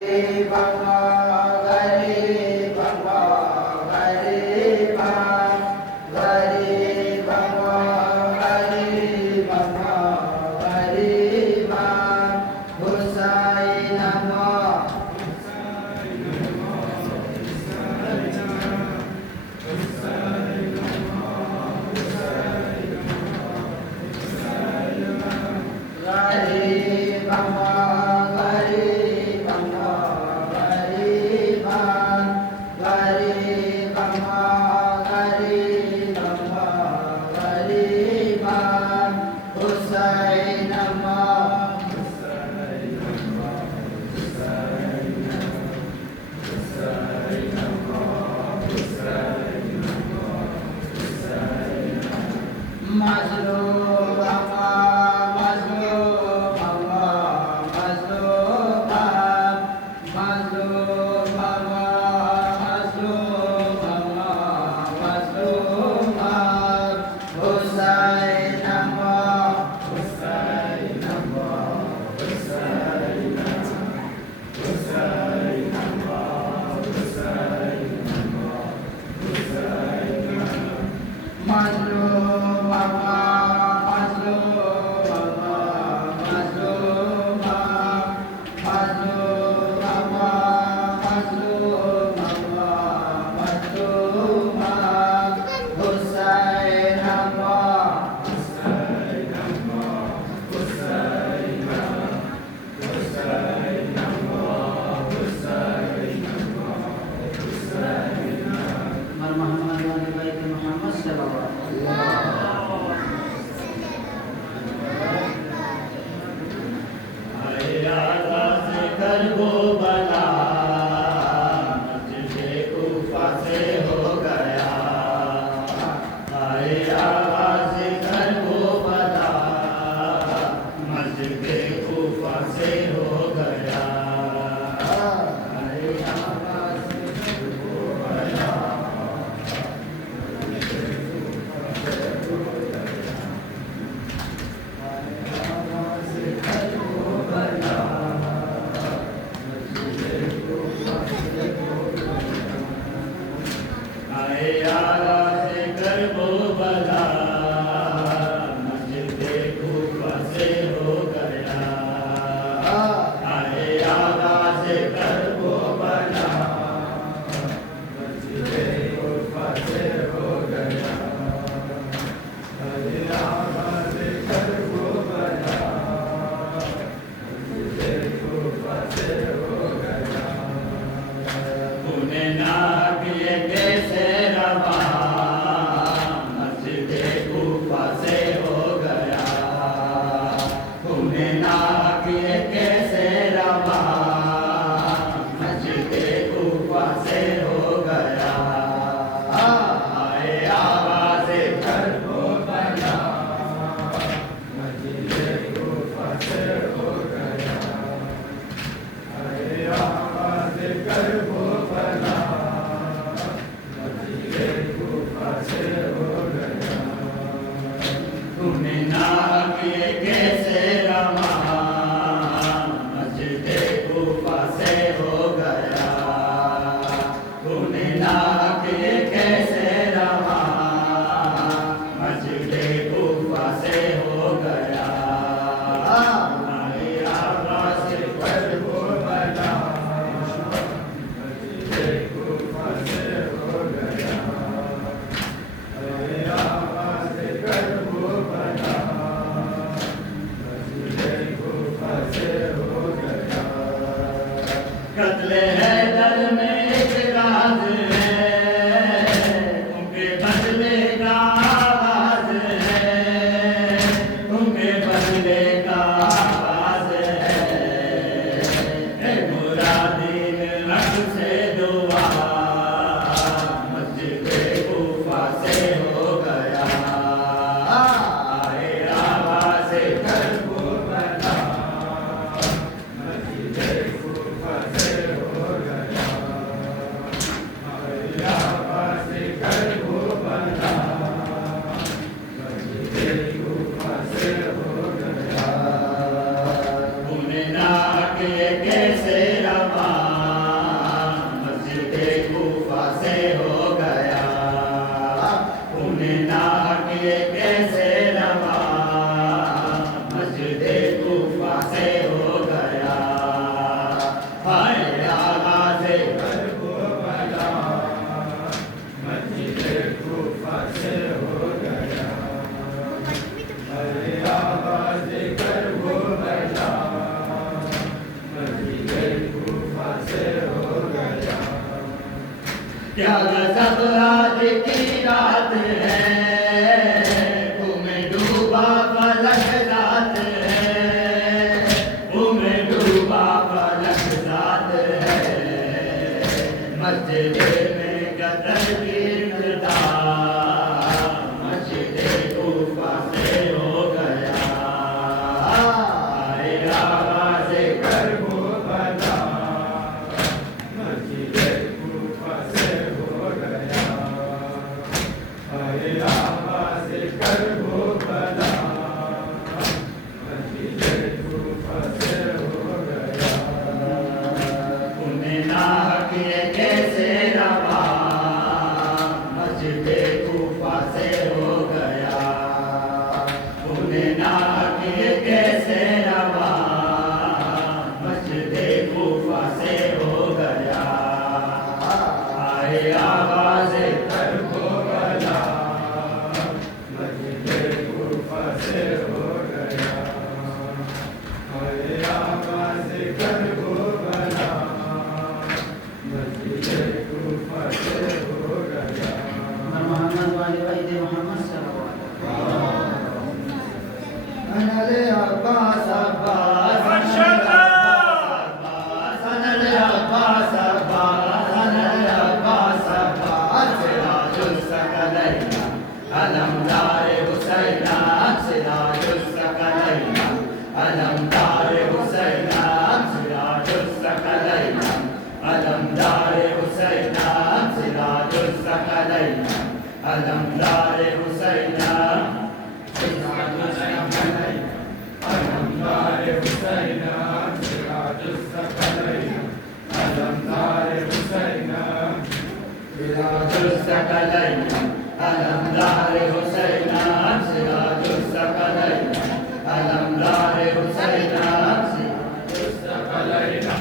हो से हो गया। क्या गजब आज की रात है, तुम्हें डूबा फलक रात है, तुम्हें डूबा फलक रात है। मस्जिद में गदर की इब्तिदा, मस्जिद कूफा से हो गया। आए आवाज़ करबला मस्जिद कूफा से हो गया। आए आवाज़ करबला मस्जिद कूफा से हो गया। उन्हें नाहक ये कैसे रवा, मस्जिद कूफा से हो गया। उन्हें नाहक ये कैसे रवा, मस्जिद कूफा से हो गया। आए आवाज़ करबला मस्जिद कूफा से हो गया। आए आवाज़ करबला मस्जिद कूफा से हो गया। मोहम्मद वाले वैद मोहम्मद सल्लल्लाहु अलैहि अब्बास अब्बास अनल अब्बास अब्बास अनल अब्बास अब्बास सिराजुल सकलैना अलमदार हुसैना सिराजुल सकलैना अलमदार हुसैना सिराजुल सकलैना अलमदार हुसैना सिराजुल सकलैना अलमदार हुसैना अलमदार हुसैना सिराजुल सकलैना अलमदार हुसैना सिराजुल सकलैना अलमदार हुसैना सिराजुल सकलैना अलमदार हुसैना सिराजुल सकलैना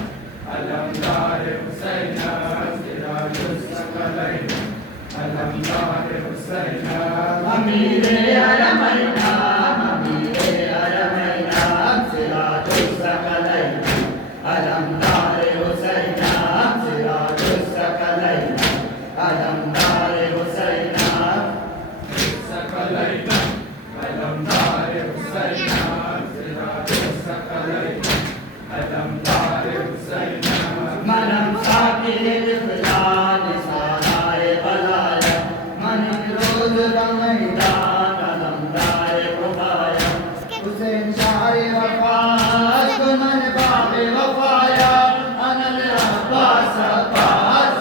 अलमदार हुसैना सिराजुल सकलैना अलमदार हुसैना। अमीरे अरमैना अमीरे अरमैना सिराजुल सकलैना अलमदार हुसैना सिराजुल सकलैना अलमदार हुसैना सकलैना अलमदार हुसैना सिराजुल सकलैना अलमदार हुसैना। मनम साकिर फलान साराए बलाया मन रोज मैदान अलमदार खुदाया हुसैन शारे वफात मन बाबे वफाया अनल अब्बास अब्बास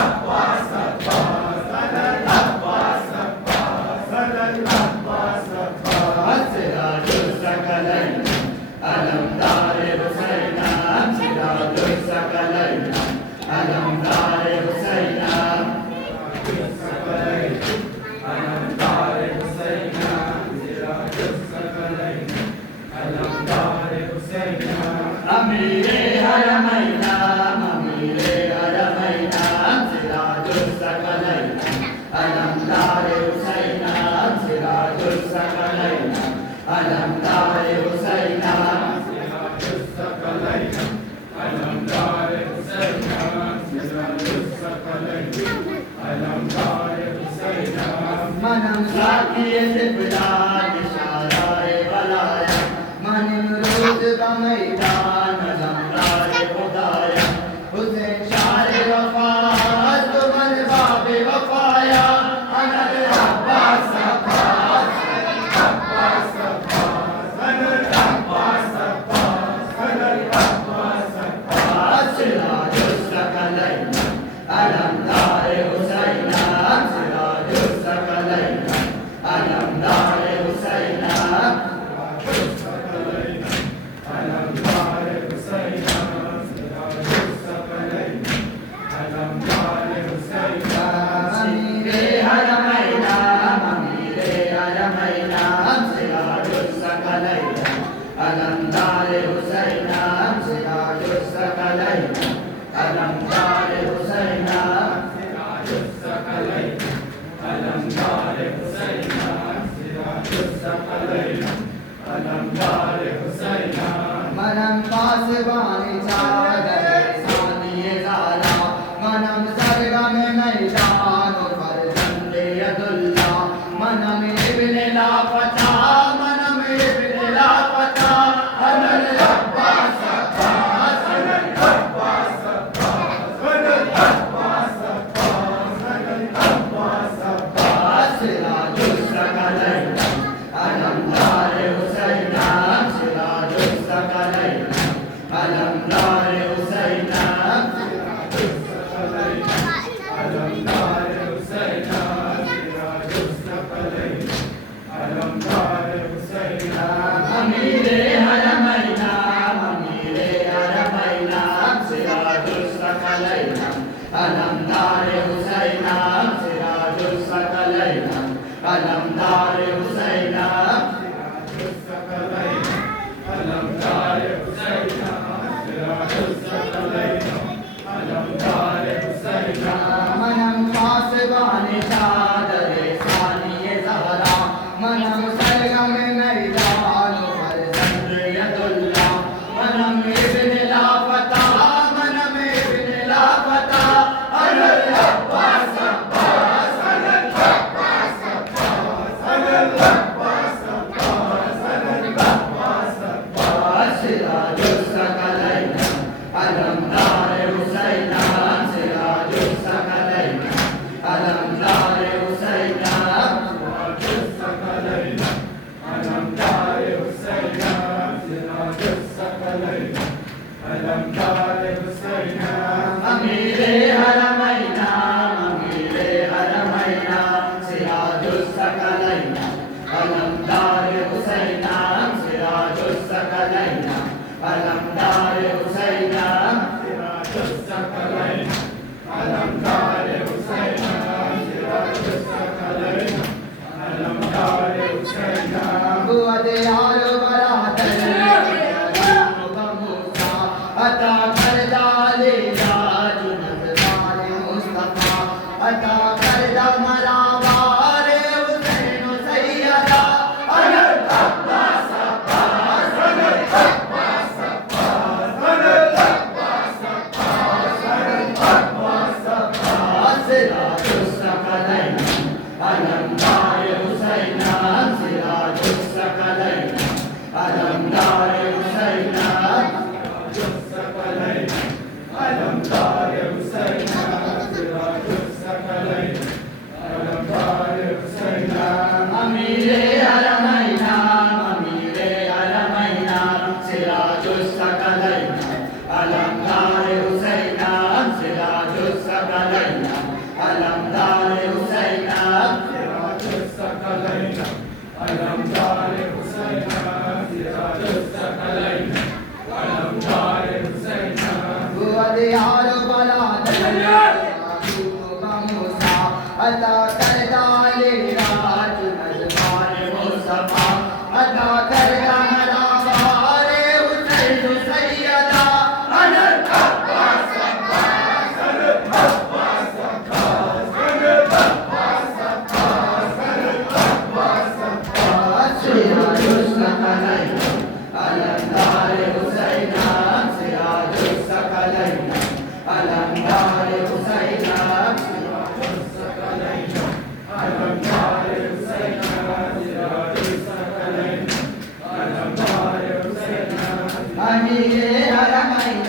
अब्बास अब्बास अनल अब्बास अब्बास अनल अब्बास अब्बास सिराजुल सकलैना अलमदार हुसैना सिराजुल सकलैना अलमदार हुसैना अलमदार हुसैना सिराजुल सकलैना अलमदार हुसैना। अमीरे हरमैना अमीरे हरमैना सिराजुल सकलैना अलमदार हुसैना सिराजुल सकलैना अलमदार हुसैना सिराजुल सकलैना अलमदार हुसैना सिराजुल सकलैना अलमदार हुसैना। मनम साकिर फलान साराए बलाया मन रोज मैदान अलमदार खुदाया हुसैन शारे वफात मन बाबे वफाया अनल अब्बास अब्बास अब्बास अब्बास अनल अब्बास अब्बास अनल अब्बास अब्बास सिराजुल सकलैना अलमदार हुसैना सिराजुल सकलैना अलमदार हुसैना अलमदार हुसैना सिराजुल सकलैना अलमदार हुसैना। अमीरे हरमैना अमीरे हरमैना सिराजुल सकलैना अलमदार हुसैना सिराजुल सकलैना अलमदार हुसैना सिराजुल सकलैना अलमदार हुसैना सिराजुल सकलैना अलमदार हुसैना। मनम पासवानी चादर सानी अलमदार हुसैनम सिराजुस सकलैनम अलमदार हुसैनम अलमदार हुसैनम सिराजुस सकलैनम अलमदार हुसैनम मनम पासबान चादरे सानिए ज़हरा मनम सरगम मैदान फरजंद यदुल्ला मनम इब्न लाफता मनम इब्न लाफता अनल अब्बास अब्बास अनल अब्बास अब्बास अनल अब्बास अब्बास अनल अब्बास अब्बास सिराजुस सकलैनम अलमदार हुसैनम सिराजुस सकलैनम अलमदार हुसैनम अलमदार हुसैनम सिराजुस सकलैनम अलमदार हुसैनम अमीरे हरमैना सिराजुस सकलैनम अलमदार हुसैनम सिराजुस सकलैनम अलमदार हुसैनम सिराजुस सकलैनम अलमदार हुसैनम सिराजुस सकलैनम अलमदार हुसैनम बुअद यार बरादर बमूसा अता करदा ले राज नज़ार मुस्तफा अता करदा मरावार हुसैन सैयदा अनल अब्बास अब्बास अनल अब्बास अब्बास अनल अब्बास अब्बास अनल अब्बास अब्बास सिराजुस सकलैनम अलमदार हुसैनम सिराजुस सकलैनम अलमदार हुसैनम अलमदार हुसैनम सिराजुस सकलैनम अलमदार हुसैनम अमीरे हरमैना सिराजुस सकलैनम अलमदार हुसैनम सिराजुस सकलैनम अलमदार हुसैनम सिराजुस सकलैनम अलमदार हुसैनम सिराजुस सकलैनम अलमदार हुसैनम बुअद यार बरादर बमूसा अता करदा ले राज नज़ार मुस्तफा अता करदा मरावार हुसैन सैयदा अनल अब्बास अब्बास अनल अब्बास अब्बास अनल अब्बास अब्बास अनल अब्बास अब्बास सिराजुस सकलैनम अलमदार हुसैनम सिराजुस सकलैनम अलमदार हुसैनम अलमदार हुसैनम सिराजुस सकलैनम अलमदार हुसैनम अमीरे हरमैना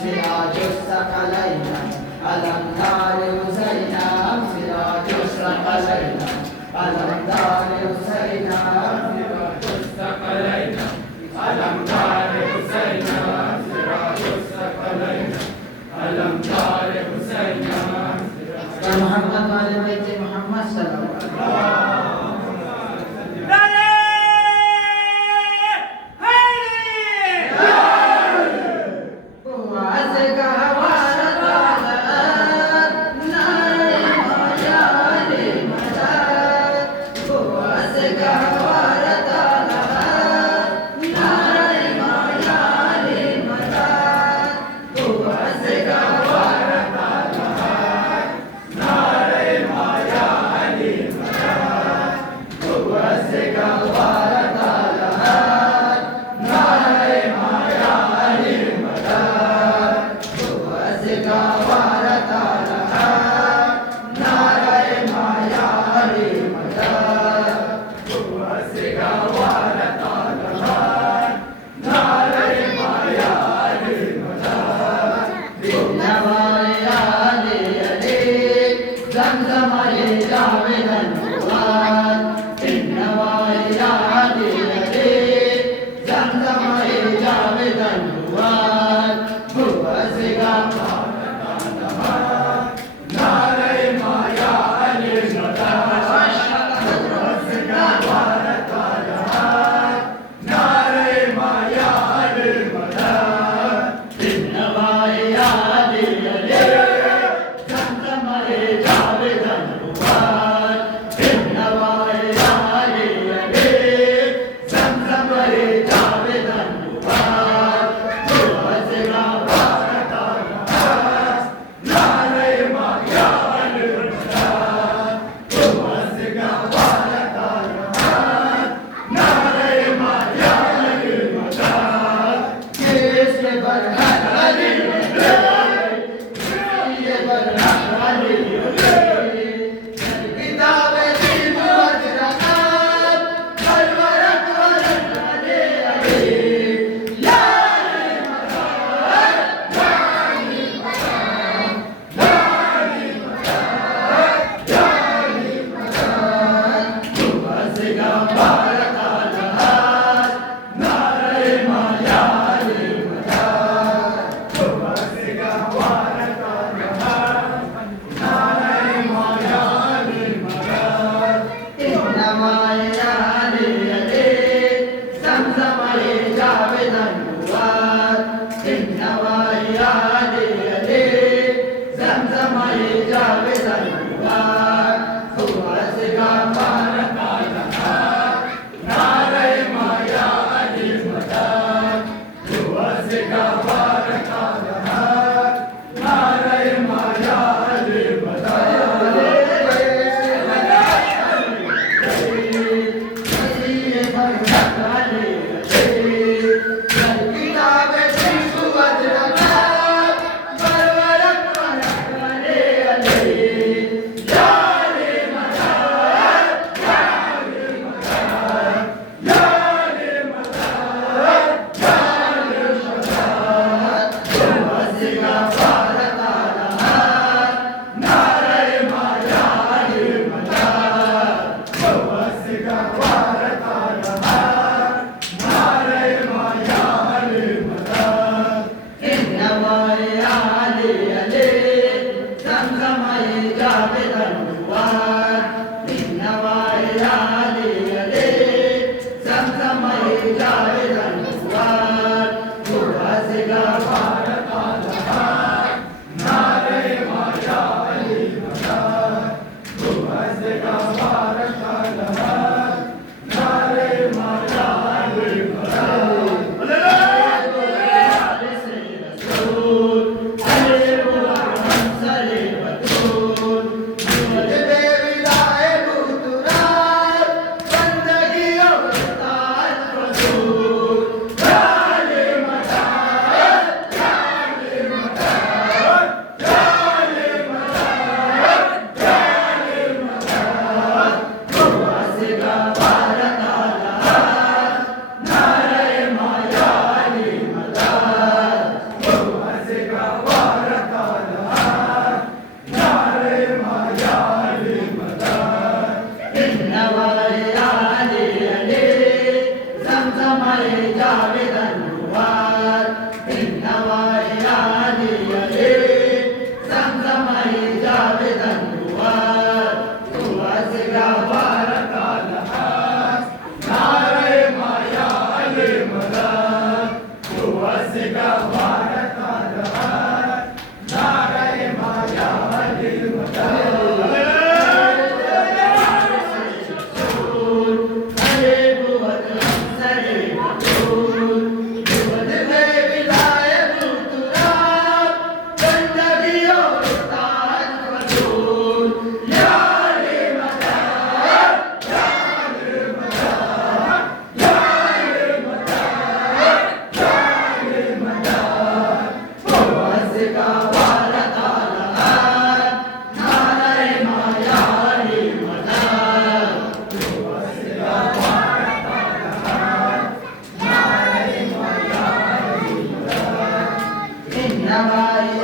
सिराजुस सकलैनम अलमदार हुसैनम सिराजुस सकलैनम अलमदार हुसैनम सिराजुस सकलैनम अलमदार हुसैनम सिराजुस सकलैनम अलमदार हुसैनम मोहम्मद वाले बैत मोहम्मद सल्लल्लाहु नारे Navaya,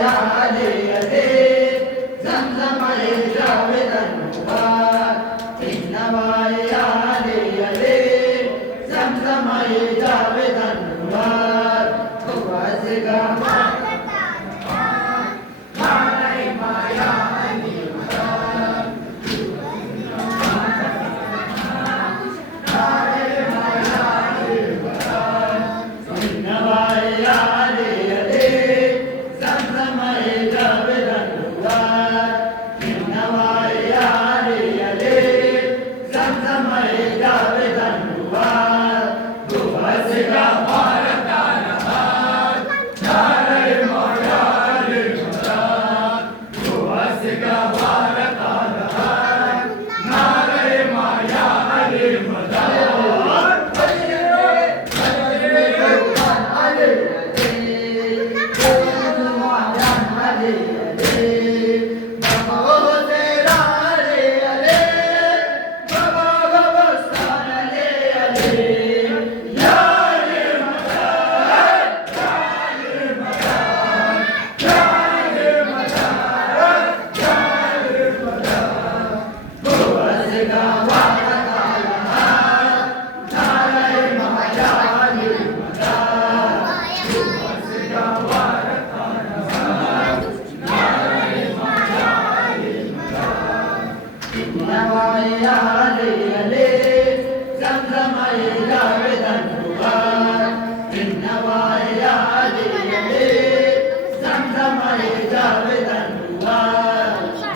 ये जावेदन हुआ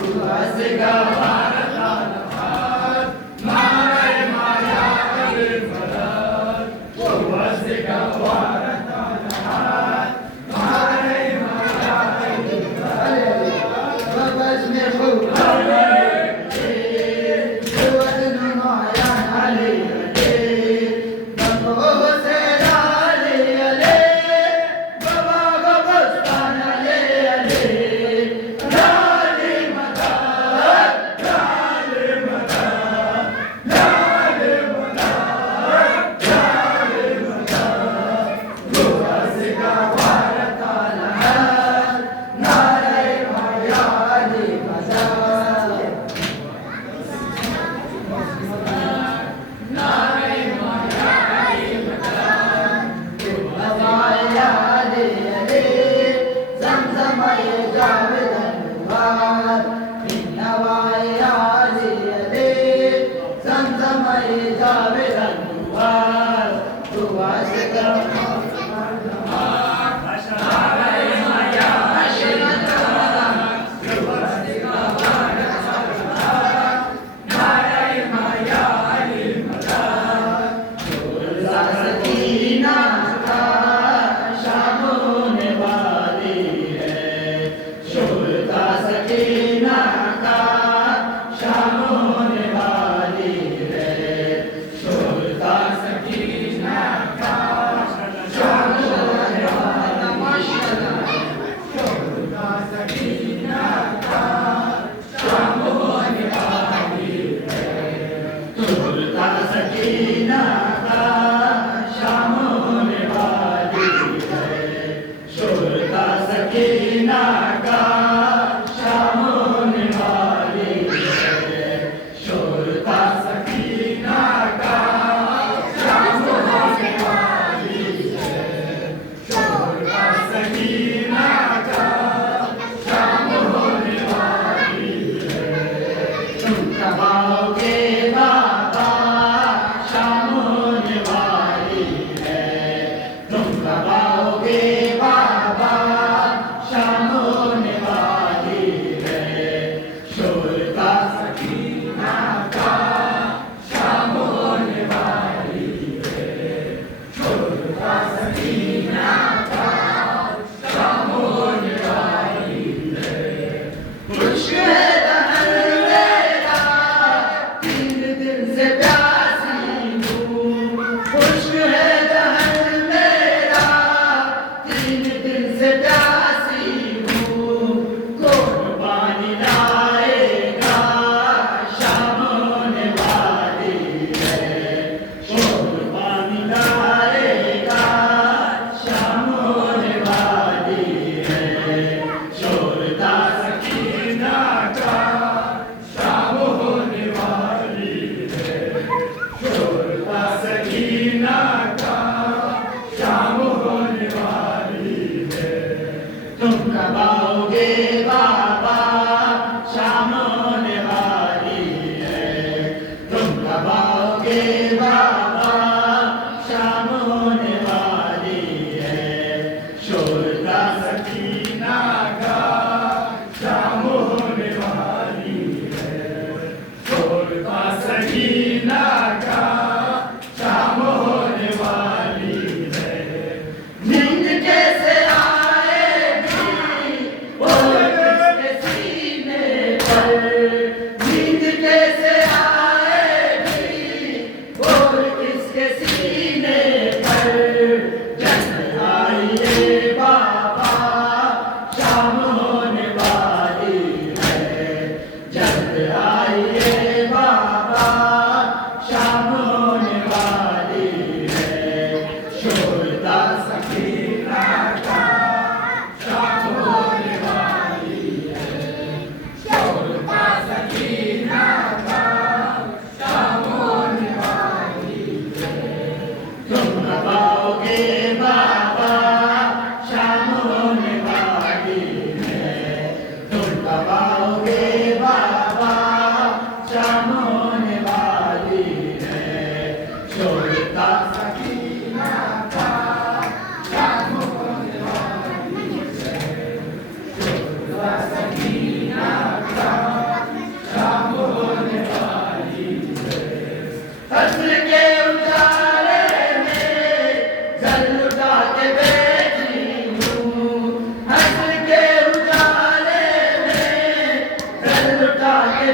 हुआ से भारत नारे माया अरे भरत वसिका भारत नारे माया बस में फूला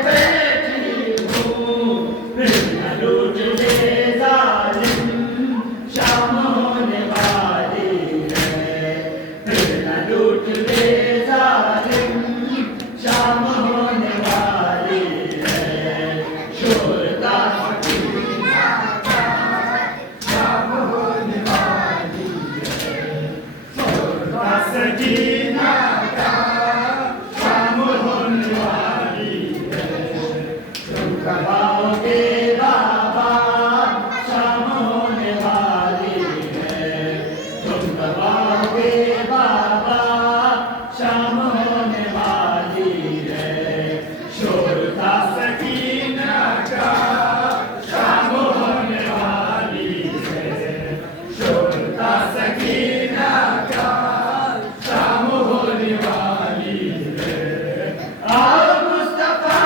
बैठी हूँ, फिर न लूट ले जालिम, शाम होने वाली है। फिर न लूट ले जालिम, शाम होने वाली है। शोर का सकीना का शाम होने वाली है। शोर का सकीना का शाम होने वाली है। तुम कब आओगे बाबा, शाम होने वाली है। तुम कब आओगे बाबा, शाम होने वाली है। शोर का सकीना का शाम होने वाली है। शोर का सकीना का शाम होने वाली है। आओ मुस्तफा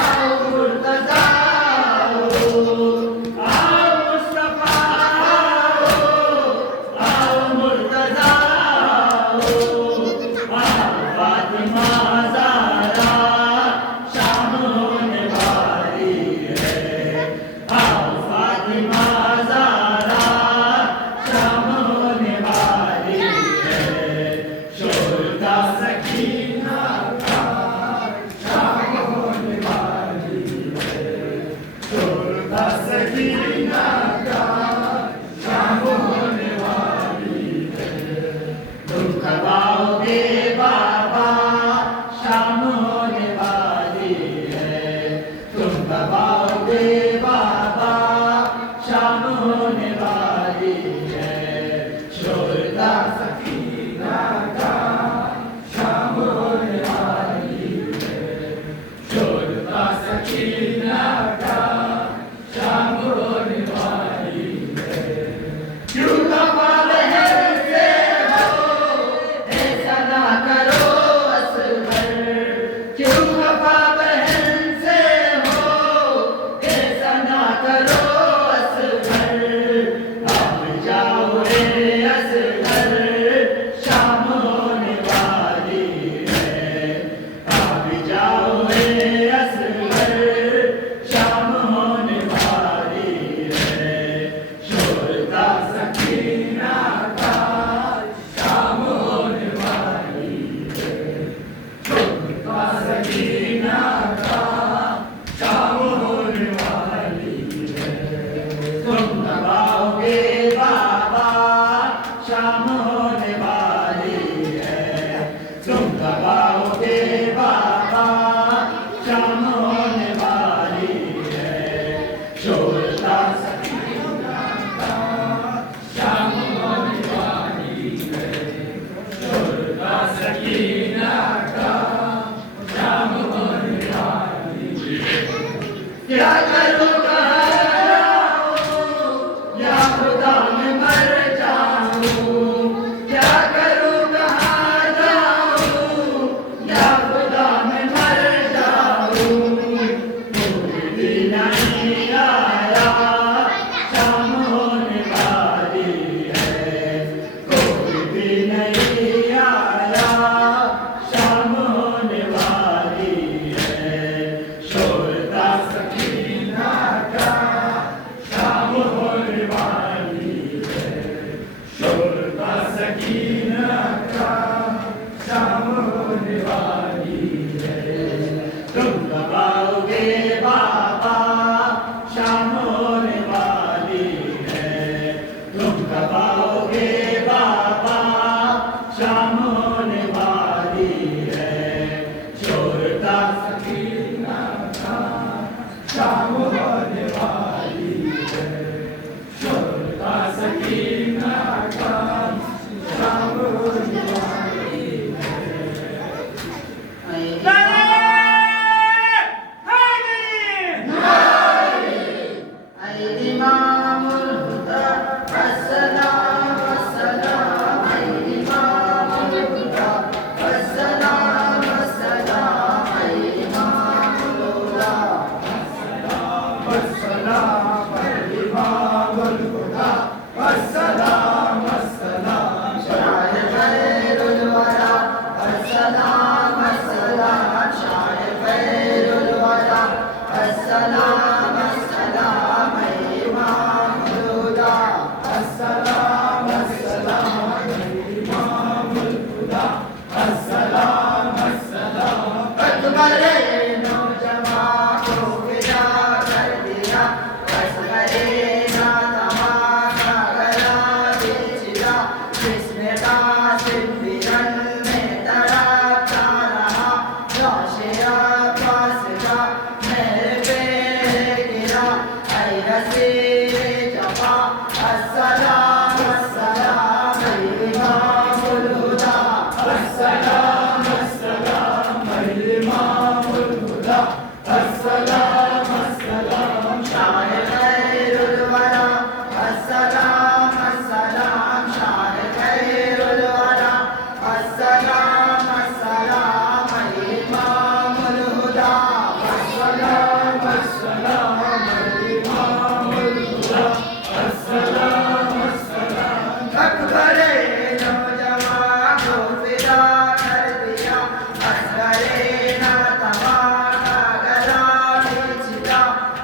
आओ मुर्तजा आओ मुस्तफा आओ मुर्तजा फातिमा ज़हरा शाम होने वाली है। आओ फातिमा ज़हरा शाम होने वाली है। शोर का सकीना का शाम होने वाली है। शोर का सकीना का शाम होने वाली है। तुम कब आओगे बाबा, शाम होने वाली है। तुम कब आओगे बाबा, शाम होने वाली है। शोर का सकीना का शाम होने वाली है। शोर का सकीना का शाम होने वाली है। क्यों खफा बहन से हो, ऐसा ना करो असगर। क्यों खफा बहन से हो, ऐसा ना करो असगर। अब जाओ रे असगर, शाम होने वाली है। अब जाओ रे असगर, शाम होने वाली है। शोर का सकीना का शाम होने वाली है। शोर का सकीना का शाम होने वाली है। तुम कब आओगे बाबा, शाम होने वाली है। तुम कब आओगे बाबा, शाम होने वाली है। शोर का सकीना का शाम होने वाली है। शोर का सकीना का शाम होने वाली है। क्या करूँ कहाँ जाऊँ, या खुदा में मर जाऊँ। क्या करूँ कहाँ जाऊँ, या खुदा में मर जाऊँ। कोई भी नहीं आया, शाम होने वाली है। कोई भी नहीं आया, शाम होने वाली है। शोर का सकीना का शाम होने वाली है। शोर का सकीना का शाम होने वाली है। तुम कब आओगे बाबा, शाम होने वाली है। तुम कब आओगे बाबा, शाम होने वाली है। शोर का सकीना का शाम होने वाली है। शोर का सकीना का शाम जिसने कासिम बिरन में तड़पता रहा रोशे अब्बास का मेरे पे गिरा ऐ रसीले जफा अस्सलाम अस्सलाम इमामुल हुदा अस्सलाम अस्सलाम इमामुल हुदा अस्सलाम अस्सलाम शाह खैरुल वरा अस्सलाम अस्सलाम शाह खैरुल वरा अस्सलाम अस्सलाम इमामुल हुदा अस्सलाम अस्सलाम इमामुल हुदा अस्सलाम अस्सलाम अकबरे नौजवान को फिदा कर दिया असगरे नातवा का गला खींचा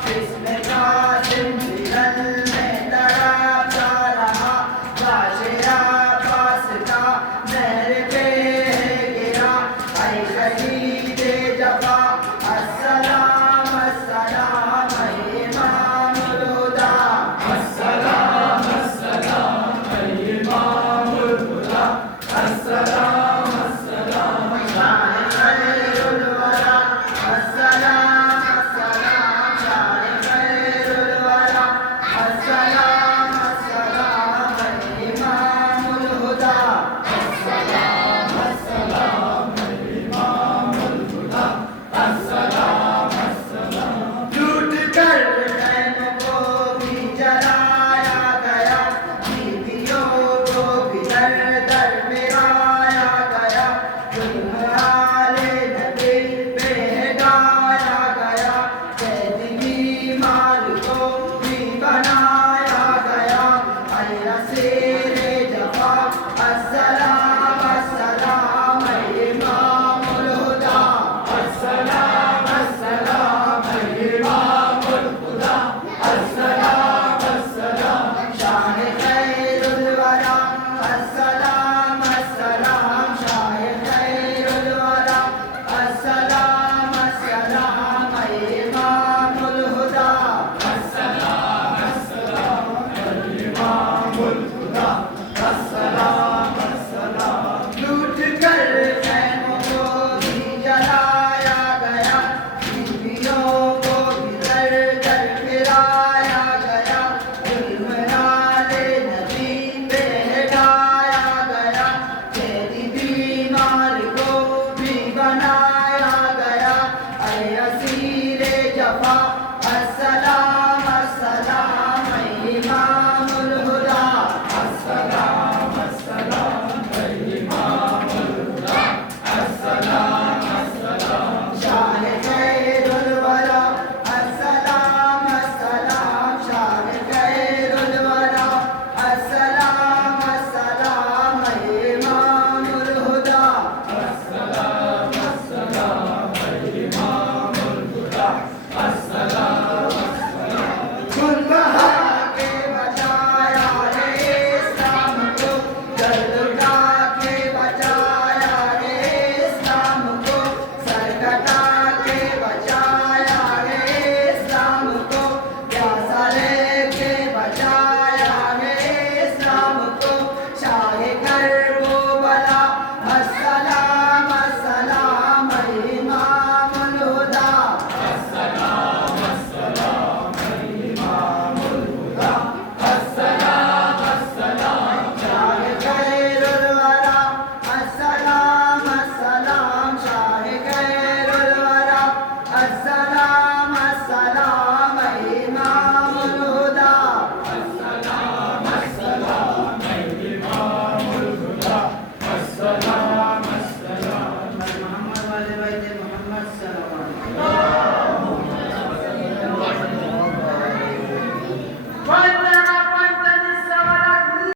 जिसने कासिम बिरन में तड़पता रहा लाशे अब्बास का मेरे पे गिरा ऐ शहीदे जफा अस्सलाम अस्सलाम इमामुल हुदा अस्सलाम अस्सलाम इमामुल हुदा अस्सलाम अस्सलाम शाह खैरुल वरा अस्सलाम अस्सलाम शाह खैरुल वरा अस्सलाम अस्सलाम इमामुल हुदा अस्सलाम अस्सलाम इमामुल हुदा अस्सलाम अस्सलाम लूट कर नैन को भी जलाया गया बीवियों को भी दर दर मिलाया गया दुल्हाले नबी पे गाया गया कैदी माल को भी बनाया गया ऐ रसीले जफा अस्सलाम